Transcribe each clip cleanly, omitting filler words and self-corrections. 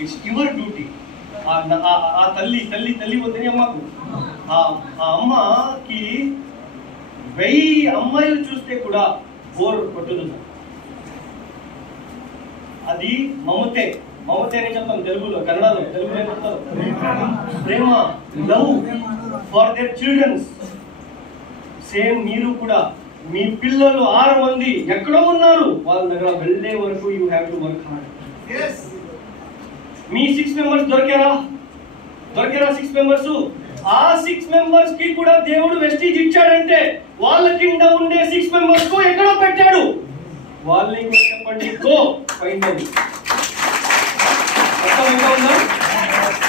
It's your duty. ఆ తల్లి వద్దని అమ్మకు, ఆ అమ్మకి 1000 అమ్మాయిలు చూస్తే కూడా బోర్ కొట్టదు. అది మమతే అని చెప్తాం తెలుగులో. కన్నడలో ఏం చెప్తారు? ప్రేమ, love for their childrens. Same మీరు కూడా మీ పిల్లలు 6 మంది ఎక్కడో ఉన్నారు, వాళ్ళ దగ్గర వెళ్ళే వరకు you have to work hard. మీ 6 మెంబర్స్ దొరికారా 6 మెంబర్స్? ఆ 6 మెంబర్స్ కి కూడా దేవుడు వెస్టీజ్ ఇచ్చాడంటే వాళ్ళ కింద ఉండే 6 మెంబర్స్ కు ఎక్కడో పెట్టాడు. వాళ్ళని కూడా చెప్పండి, గో ఫైండ్ అవుట్.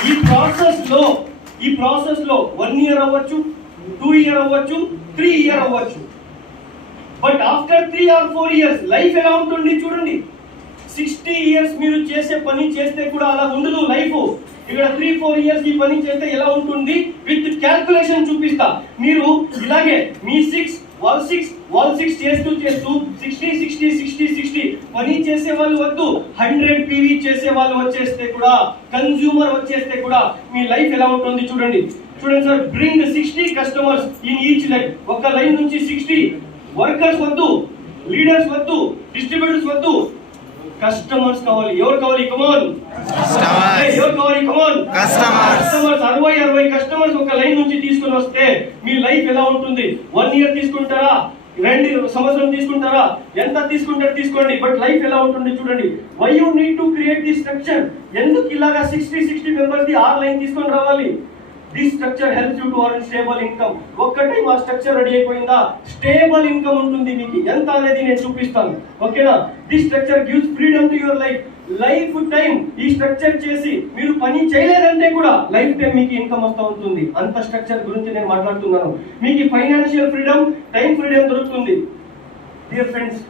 ఈ ప్రాసెస్ లో 1 year అవ్వచ్చు, 2 year అవ్వచ్చు, 3 year అవ్వచ్చు. But after 3 or 4 years life ఎలా ఉంటుంది చూడండి. 60 years మీరు చేసే పని చేస్తే కూడా అలా ఉండదు లైఫ్. ఇక్కడ 3-4 years ఈ పని చేస్తే ఎలా ఉంటుంది విత్ క్యాల్కులేషన్ చూపిస్తా. మీరు ఇలాగే మీ 6 వాళ్ళు 6 చేస్తూ 60 పని చేసే వాళ్ళు వద్దు, 100 PV చేసే వాళ్ళు వచ్చేస్తే కూడా, కన్స్యూమర్ వచ్చేస్తే కూడా మీ లైఫ్ ఎలా ఉంటుంది చూడండి sir. Bring 60 customers in each line. ఒక లైన్ నుంచి 60 వర్కర్స్ వద్దు, లీడర్స్ వద్దు, డిస్ట్రిబ్యూటర్స్ వద్దు, కస్టమర్స్ కావాలి. ఎవరు కావాలి? కమాన్ ఎవరు కావాలి? కమాన్ కస్టమర్స్. 60 కస్టమర్స్ ఒక లైన్ నుంచి తీసుకొని వస్తే మీ లైఫ్ ఎలా ఉంటుంది? 1 year తీసుకుంటారా, 2 సంవత్సరం తీసుకుంటారా, ఎంత తీసుకుంటారు తీసుకోండి, బట్ లైఫ్ ఎలా ఉంటుంది చూడండి. Why you need to create the structure? ఎందుకు ఇలాగా 60 మెంబర్స్ ది 6 లైన్ తీసుకొని రావాలి? This structure helps you to earn stable income. ఒక్కటే మా స్ట్రక్చర్ రెడీ అయిపోయిందా, స్టేబుల్ ఇన్కమ్ ఉంటుంది మీకు. ఎంత అనేది నేను చూపిస్తాను, ఓకేనా? This structure gives freedom to your life time. ఈ స్ట్రక్చర్ చేసి మీరు పని చేయలేదంటే కూడా లైఫ్ టైం మీకు ఇన్కమ్ వస్తూ ఉంటుంది. అంత స్ట్రక్చర్ గురించి నేను మాట్లాడుతున్నాను. మీకు ఫైనాన్షియల్ ఫ్రీడమ్, టైం ఫ్రీడమ్ దొరుకుతుంది. డియర్ ఫ్రెండ్స్,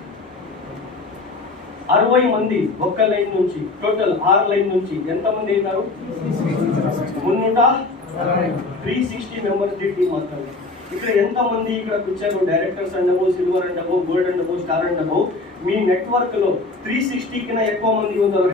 60 మంది ఒక్క లైన్ నుంచి, టోటల్ 6 లైన్ నుంచి ఎంత మంది అవుతారు? 360 మెంబర్స్ టీం మాత్రమే. ఇక్కడ ఎంత మంది ఇక్కడ కూర్చారు? డైరెక్టర్స్ అండబో, సిల్వర్ అండబో, గోల్డ్ అండబో, స్టార్ అండబో. మీ నెట్వర్క్ లో 360 కన్నా ఎక్కువ మంది ఉన్నారు.